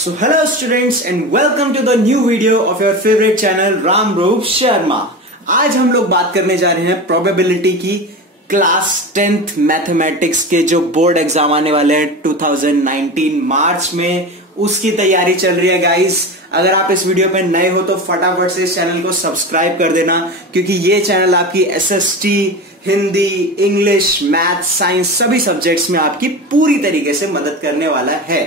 So hello students and welcome to the new video of your favorite channel Ramroop Sharma. आज हम लोग बात करने जा रहे हैं प्रोबेबिलिटी की। क्लास 10th मैथमेटिक्स के जो बोर्ड एग्जाम आने वाले हैं 2019 मार्च में, उसकी तैयारी चल रही है गाइस। अगर आप इस वीडियो पे नए हो तो फटाफट से इस चैनल को सब्सक्राइब कर देना, क्योंकि ये चैनल आपकी SST, Hindi, English, math, science सभी सब्जेक्ट्स में आपकी पूरी तरीके से मदद करने वाला है।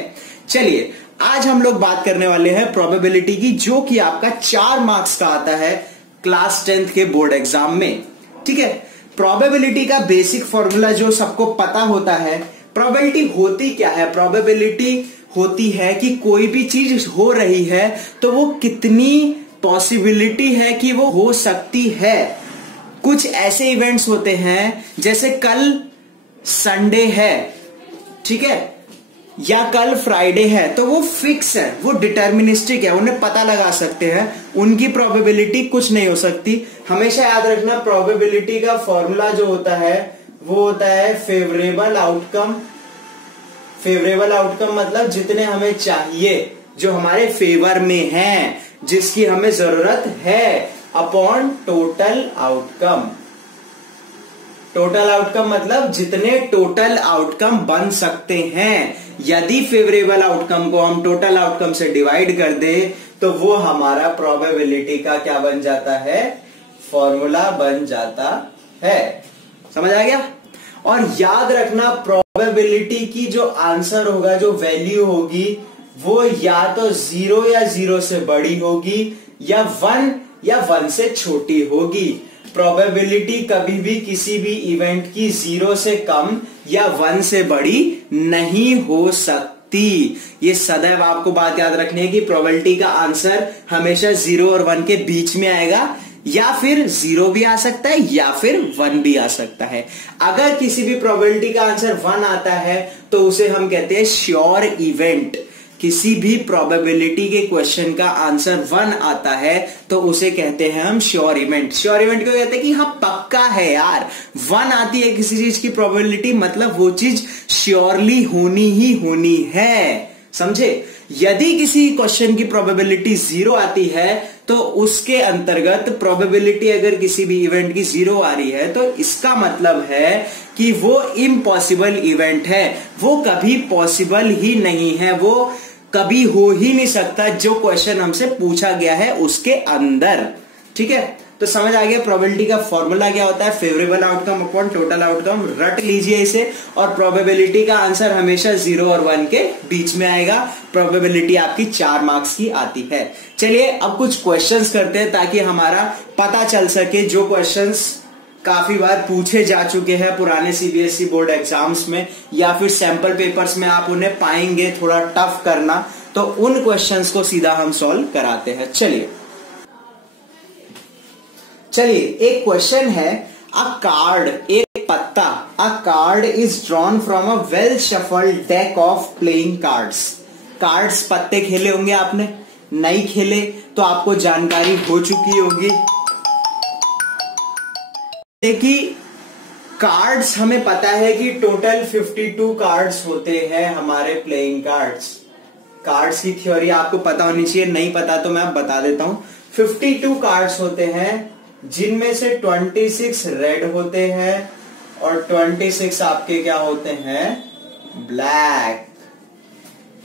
चलिए आज हम लोग बात करने वाले हैं प्रोबेबिलिटी की, जो कि आपका 4 मार्क्स का आता है क्लास 10th के बोर्ड एग्जाम में। ठीक है, प्रोबेबिलिटी का बेसिक फॉर्मूला जो सबको पता होता है। प्रोबेबिलिटी होती क्या है? प्रोबेबिलिटी होती है कि कोई भी चीज हो रही है तो वो कितनी पॉसिबिलिटी है कि वो हो सकती है। कुछ ऐसे इवेंट्स होते हैं जैसे कल संडे है, ठीक है, या कल फ्राइडे है, तो वो फिक्स है, वो डिटर्मिनिस्टिक है, उन्हें पता लगा सकते हैं, उनकी प्रोबेबिलिटी कुछ नहीं हो सकती। हमेशा याद रखना प्रोबेबिलिटी का फॉर्मूला जो होता है वो होता है फेवरेबल आउटकम। फेवरेबल आउटकम मतलब जितने हमें चाहिए, जो हमारे फेवर में है, जिसकी हमें जरूरत है, upon total outcome. Total outcome मतलब जितने टोटल आउटकम बन सकते हैं। यदि फेवरेबल आउटकम को हम टोटल आउटकम से डिवाइड कर दे तो वो हमारा प्रोबेबिलिटी का क्या बन जाता है? फॉर्मूला बन जाता है। समझ आ गया? और याद रखना प्रोबेबिलिटी की जो आंसर होगा, जो वैल्यू होगी, वो या तो 0 या 0 से बड़ी होगी या 1 से छोटी होगी। प्रोबेबिलिटी कभी भी किसी भी इवेंट की 0 से कम या 1 से बड़ी नहीं हो सकती। ये सदैव आपको बात याद रखनी है कि प्रोबेबिलिटी का आंसर हमेशा 0 और 1 के बीच में आएगा, या फिर 0 भी आ सकता है या फिर 1 भी आ सकता है। अगर किसी भी प्रोबेबिलिटी का आंसर 1 आता है तो उसे हम कहते हैं श्योर इवेंट। किसी भी प्रोबेबिलिटी के क्वेश्चन का आंसर 1 आता है तो उसे कहते हैं हम श्योर इवेंट। श्योर इवेंट को कहते हैं कि हाँ पक्का है यार, 1 आती है किसी चीज की प्रोबेबिलिटी, मतलब वो चीज श्योरली होनी ही होनी है। समझे? यदि किसी क्वेश्चन की प्रोबेबिलिटी 0 आती है तो उसके अंतर्गत प्रोबेबिलिटी अगर किसी भी इवेंट की 0 आ रही है तो इसका मतलब है कि वो इम्पॉसिबल इवेंट है, वो कभी पॉसिबल ही नहीं है, वो कभी हो ही नहीं सकता जो क्वेश्चन हमसे पूछा गया है उसके अंदर। ठीक है, तो समझ आ गया प्रोबेबिलिटी का फॉर्मूला क्या होता है? Favourable outcome upon total outcome. रट लीजिए इसे। और प्रोबेबिलिटी का आंसर हमेशा 0 और 1 के बीच में आएगा। प्रोबेबिलिटी आपकी 4 मार्क्स की आती है। चलिए अब कुछ क्वेश्चंस करते हैं ताकि हमारा पता चल सके, जो क्वेश्चंस काफी बार पूछे जा चुके हैं पुराने सीबीएसई बोर्ड एग्जाम्स में, या फिर सैंपल पेपर्स में आप उन्हें पाएंगे थोड़ा टफ करना, तो उन क्वेश्चंस को सीधा हम सॉल्व कराते हैं। चलिए एक क्वेश्चन है, अ कार्ड, एक पत्ता, अ card is drawn from a well shuffled deck of playing cards. Cards, पत्ते खेले होंगे आपने, नहीं खेले तो आपको जानकारी हो चुकी होगी कि कार्ड्स, हमें पता है कि टोटल 52 कार्ड्स होते हैं हमारे प्लेइंग कार्ड्स। कार्ड्स की थ्योरी आपको पता होनी चाहिए, नहीं पता तो मैं बता देता हूं। 52 कार्ड्स होते हैं, जिनमें से 26 रेड होते हैं और 26 आपके क्या होते हैं? ब्लैक।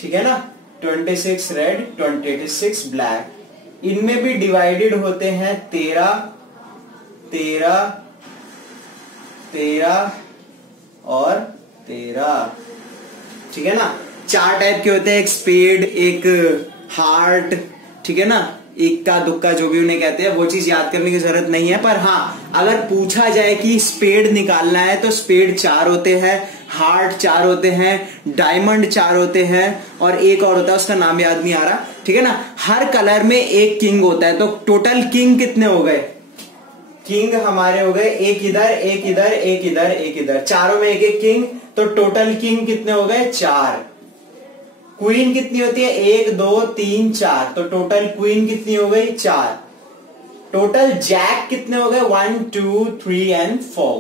ठीक है ना, 26 रेड, 26 ब्लैक। इनमें भी डिवाइडेड होते हैं 13 और 13। ठीक है ना, 4 टाइप के होते हैं, एक स्पेड, एक हार्ट, ठीक है ना, इक्का दुक्का जो भी उन्हें कहते हैं, वो चीज याद करने की जरूरत नहीं है। पर हाँ, अगर पूछा जाए कि स्पेड निकालना है तो स्पेड 4 होते हैं, हार्ट 4 होते हैं, डायमंड 4 होते हैं, और एक और होता है उसका नाम याद नहीं आ रहा। ठीक है ना, हर कलर में एक किंग होता है, तो टोटल किंग कितने हो गए? किंग हमारे हो गए एक इधर, एक इधर, एक इधर, एक इधर, चारों में एक एक किंग, तो टोटल किंग कितने हो गए? 4। क्वीन कितनी होती है? 1 2 3 4, तो टोटल क्वीन कितनी हो गई? 4। टोटल जैक कितने हो गए? 1 2 3 एंड 4,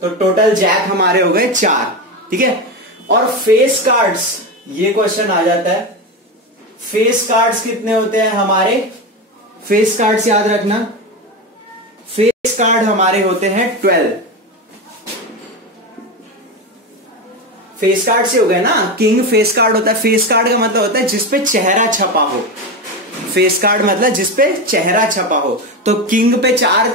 तो टोटल जैक हमारे हो गए 4। ठीक है, और फेस कार्ड्स, ये क्वेश्चन आ जाता है। फेस कार्ड्स कितने होते हैं हमारे? फेस कार्ड्स याद रखना, फेस कार्ड हमारे होते हैं 12। फेस कार्ड से हो गए ना, किंग फेस कार्ड होता है। फेस कार्ड का मतलब होता है जिसपे चेहरा छपा हो। फेस कार्ड मतलब जिसपे चेहरा छपा हो। तो किंग पे चार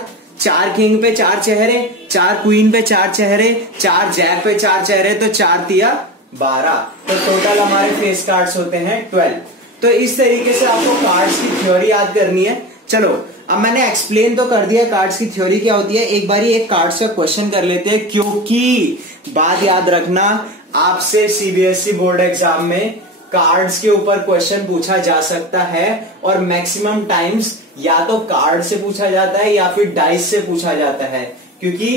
किंग पे 4 चेहरे, 4 क्वीन पे 4 चेहरे, 4 जैक पे 4 चेहरे, तो 4 तिया 12। तो टोटल हमारे फेस कार्ड्स होते हैं 12। तो इस तरीके से आपको कार्ड्स की थ्योरी याद करनी है। चलो अब मैंने एक्सप्लेन तो कर दिया कार्ड्स की थ्योरी क्या होती है। एक बारी एक कार्ड्स का क्वेश्चन कर लेते हैं, क्योंकि बात याद रखना, आपसे सीबीएसई बोर्ड एग्जाम में कार्ड्स के ऊपर क्वेश्चन पूछा जा सकता है, और मैक्सिमम टाइम्स या तो कार्ड से पूछा जाता है या फिर डाइस से पूछा जाता है। क्योंकि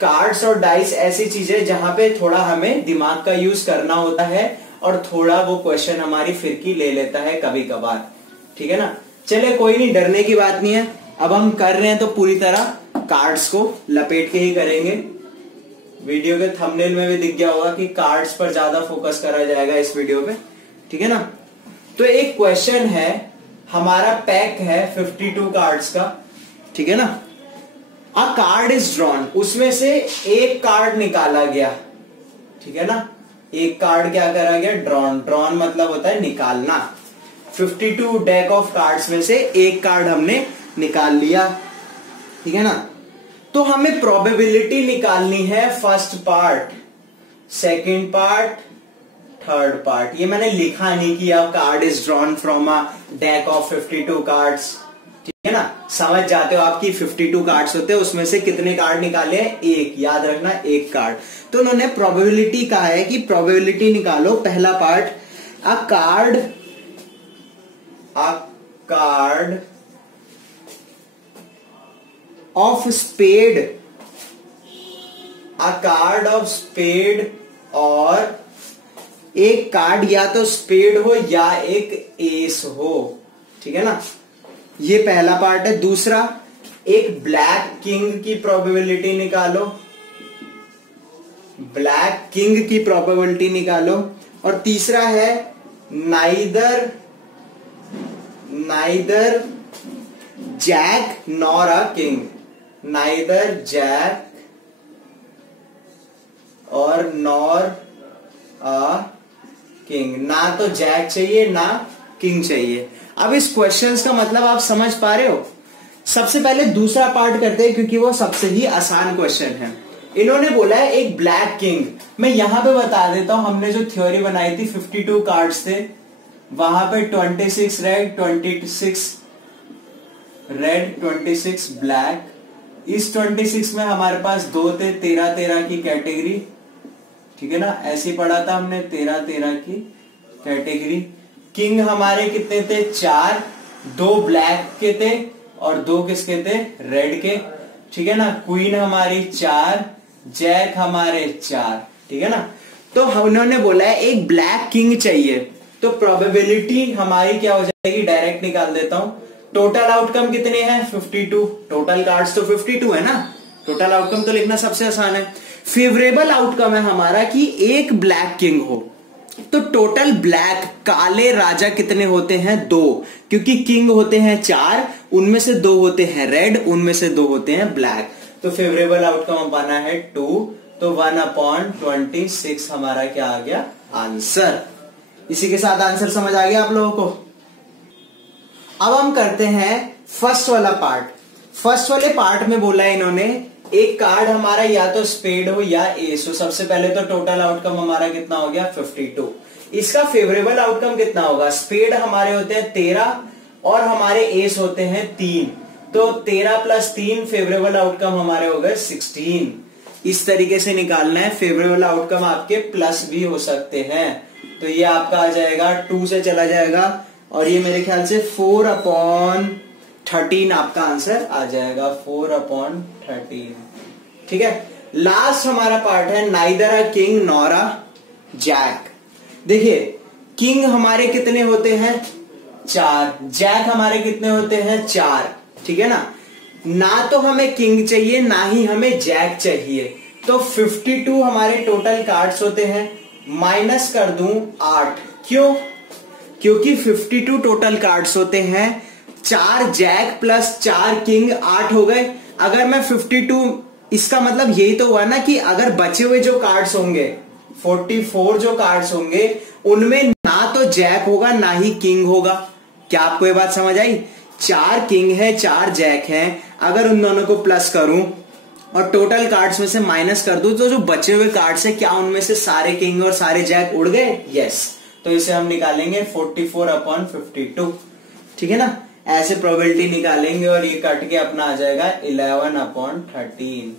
कार्ड्स और डाइस ऐसी चीजें जहां पे थोड़ा हमें दिमाग का यूज करना होता है, और थोड़ा वो क्वेश्चन हमारी फिरकी ले लेता है कभी कभार। ठीक है ना? चले कोई नहीं, डरने की बात नहीं है। अब हम कर रहे हैं तो पूरी तरह कार्ड्स को लपेट के ही करेंगे। वीडियो के थंबनेल में भी दिख गया होगा कि कार्ड्स पर ज्यादा फोकस करा जाएगा इस वीडियो पे। ठीक है ना? तो एक क्वेश्चन है, हमारा पैक है 52 कार्ड्स का। ठीक है ना? अ कार्ड इज ड्रॉन, उसमें से एक कार्ड निकाला गया। ठीक है ना? एक कार्ड क्या करा गया? ड्रॉन। ड्रॉन मतलब होता है निकालना। 52 डेक ऑफ कार्ड्स में से एक कार्ड हमने निकाल लिया। ठीक है ना? तो हमें प्रोबेबिलिटी निकालनी है, first part, second part, third part. ये मैंने लिखा नहीं कि अब card is drawn from a deck of 52 cards. ठीक है ना? समझ जाते हो आपकी 52 कार्ड्स होते हैं, उसमें से कितने कार्ड निकाले हैं? एक। याद रखना, एक कार्ड। तो उन्होंने प्रोबेबिलिटी कहा है कि प्रोबेबिलिटी निकालो। पहला part, a card of spade, a card of spade, और एक कार्ड या तो स्पेड हो या एक एस हो। ठीक है ना? ये पहला पार्ट है। दूसरा, एक ब्लैक किंग की प्रोबेबिलिटी निकालो। ब्लैक किंग की प्रोबेबिलिटी निकालो। और तीसरा है neither jack nor a king. Neither jack और नॉर अ किंग। ना तो जैक चाहिए ना किंग चाहिए। अब इस क्वेश्चंस का मतलब आप समझ पा रहे हो? सबसे पहले दूसरा पार्ट करते हैं, क्योंकि वो सबसे ही आसान क्वेश्चन है। इन्होंने बोला है एक ब्लैक किंग। मैं यहां पे बता देता हूं, हमने जो थ्योरी बनाई थी 52 कार्ड्स थे, वहां पे 26 रेड, 26 रेड, 26 ब्लैक। इस 26 में हमारे पास 2 थे, 13-13 की कैटेगरी। ठीक है ना? ऐसे पढ़ा था हमने, 13-13 की कैटेगरी। किंग हमारे कितने थे? 4। 2 ब्लैक के थे और 2 किसके थे? रेड के। ठीक है ना? क्वीन हमारी 4, जैक हमारे 4। ठीक है ना? तो उन्होंने बोला है एक ब्लैक किंग चाहिए। तो प्रोबेबिलिटी हमारी क्या हो जाएगी? डायरेक्ट निकाल देता हूं। टोटल आउटकम कितने हैं? 52। टोटल कार्ड्स तो 52 है ना? टोटल आउटकम तो लिखना सबसे आसान है। फेवरेबल आउटकम है हमारा कि एक ब्लैक किंग हो। तो टोटल ब्लैक काले राजा कितने होते हैं? 2। क्योंकि किंग होते हैं 4, उनमें से 2 होते हैं रेड, उनमें से 2 होते हैं ब्लैक। तो फेवरेबल आउटकम बना है 2। तो 1/26 हमारा क्या आ गया? आंसर। इसी के साथ आंसर समझ आ गया आप लोगों को? अब हम करते हैं फर्स्ट वाला पार्ट। फर्स्ट वाले पार्ट में बोला है इन्होंने एक कार्ड हमारा या तो स्पेड हो या एस हो। सबसे पहले तो टोटल आउटकम हमारा कितना हो गया? 52। इसका फेवरेबल आउटकम कितना होगा? स्पेड हमारे होते हैं 13 और हमारे एस होते हैं 3। तो 13 + 3 फेवरेबल आउटकम हमारे हो गए 16। इस तरीके से निकालना है। फेवरेबल आउटकम आपके प्लस भी हो सकते हैं। तो ये आपका आ जाएगा 2 से चला जाएगा, और ये मेरे ख्याल से 4/13 आपका आंसर आ जाएगा। 4/13। ठीक है? लास्ट हमारा पार्ट है neither a king nor a jack. देखिए, किंग हमारे कितने होते हैं? 4। जैक हमारे कितने होते हैं? 4। ठीक है ना? ना तो हमें किंग चाहिए ना ही हमें जैक चाहिए। तो 52 हमारे टोटल कार्ड्स होते हैं। माइनस कर दूं 8। क्यों? क्योंकि 52 टोटल कार्ड्स होते हैं, 4 जैक प्लस 4 किंग 8 हो गए। अगर मैं 52, इसका मतलब यही तो हुआ ना कि अगर बचे हुए जो कार्ड्स होंगे 44 जो कार्ड्स होंगे उनमें ना तो जैक होगा ना ही किंग होगा। क्या आपको ये बात समझ आई? 4 किंग है 4 जैक है, अगर उन दोनों को प्लस करूं और टोटल कार्ड्स में से माइनस कर दूं तो जो बचे हुए कार्ड्स है क्या उनमें से सारे किंग और सारे जैक उड़ गए? यस। तो इसे हम निकालेंगे 44/52, ठीक है ना। ऐसे प्रोबेबिलिटी निकालेंगे और ये कट के अपना आ जाएगा 11/13,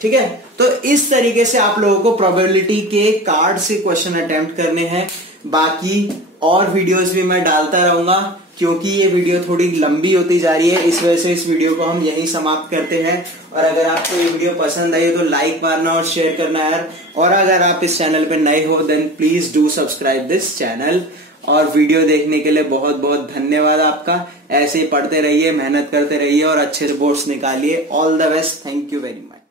ठीक है। तो इस तरीके से आप लोगों को प्रोबेबिलिटी के कार्ड से क्वेश्चन अटेम्प्ट करने हैं। बाकी और वीडियोस भी मैं डालता रहूंगा, क्योंकि ये वीडियो थोड़ी लंबी होती जा रही है, इस वजह से इस वीडियो को हम यहीं समाप्त करते हैं। और अगर आपको ये वीडियो पसंद आई तो लाइक मारना और शेयर करना यार। और अगर आप इस चैनल पे नए हो then please do subscribe this channel. और वीडियो देखने के लिए बहुत बहुत धन्यवाद आपका। ऐसे ही पढ़ते रहिए, मेहनत करते रहिए और अच्छे रिपोर्ट्स निकालिए। All the best, thank you very much.